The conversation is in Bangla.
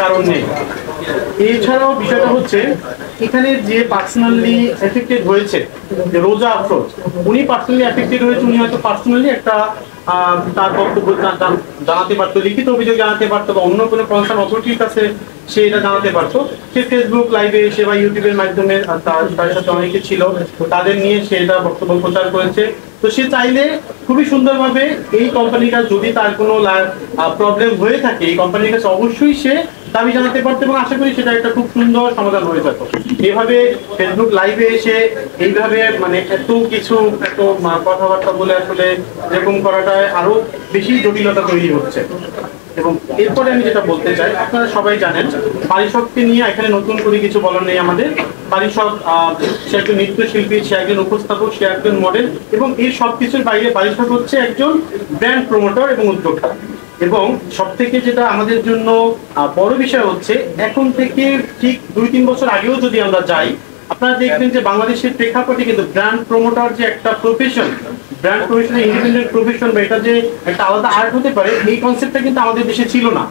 কারণ নেই। এছাড়াও বিষয়টা হচ্ছে এখানে যে পার্সোনালি এফেক্টেড হয়েছে, যে রোজা আফরোজ, উনি পার্সোনালি এফেক্টেড হয়েছে, উনি হয়তো পার্সোনালি একটা তার বক্তব্য জানাতে পারতো, লিখিত অভিযোগ জানাতে পারতো, বা অন্য কোনো কনসার্ন অথরিটির কাছে সে এটা জানাতে পারতো। সে ফেসবুক লাইভে এসে বা ইউটিউবের মাধ্যমে তার সাথে অনেকে ছিল, তাদের নিয়ে সে এটা বক্তব্য প্রচার করেছে। তো সে চাইলে খুবই সুন্দরভাবে এই কোম্পানিটা, যদি তার কোনো প্রবলেম হয়ে থাকে, এই কোম্পানির কাছে অবশ্যই সে দাবি জানাতে পারতো, এবং আশা করি সেটা একটা খুব সুন্দর সমাধান হয়ে যেত। এভাবে ফেসবুক লাইভে এসে এইভাবে মানে এত কিছু এত কথাবার্তা বলে আসলে এরকম করাটায় আরো বেশি জটিলতা তৈরি হচ্ছে। এবং এরপরে আমি যেটা বলতে চাই, আপনারা সবাই জানেন পারিষদকে নিয়ে এখানে নতুন করে কিছু বলার নেই আমাদের। পারিষদ সে একজন নৃত্যশিল্পী, সে একজন উপস্থাপক, সে একজন মডেল, এবং এই সবকিছুর বাইরে পারিষদ হচ্ছে একজন ব্র্যান্ড প্রমোটর এবং উদ্যোক্তা। এবং সব থেকে যেটা আমাদের জন্য বড় বিষয় হচ্ছে, এখন থেকে ঠিক 2-3 বছর আগেও যদি আমরা যাই, আপনারা দেখবেন যে বাংলাদেশের প্রেক্ষাপটে কিন্তু ব্র্যান্ড প্রমোটার যে একটা profession, brand profession independent profession, বা এটা যে একটা আলাদা আর্ট হতে পারে, এই কনসেপ্টটা কিন্তু আমাদের দেশে ছিল না।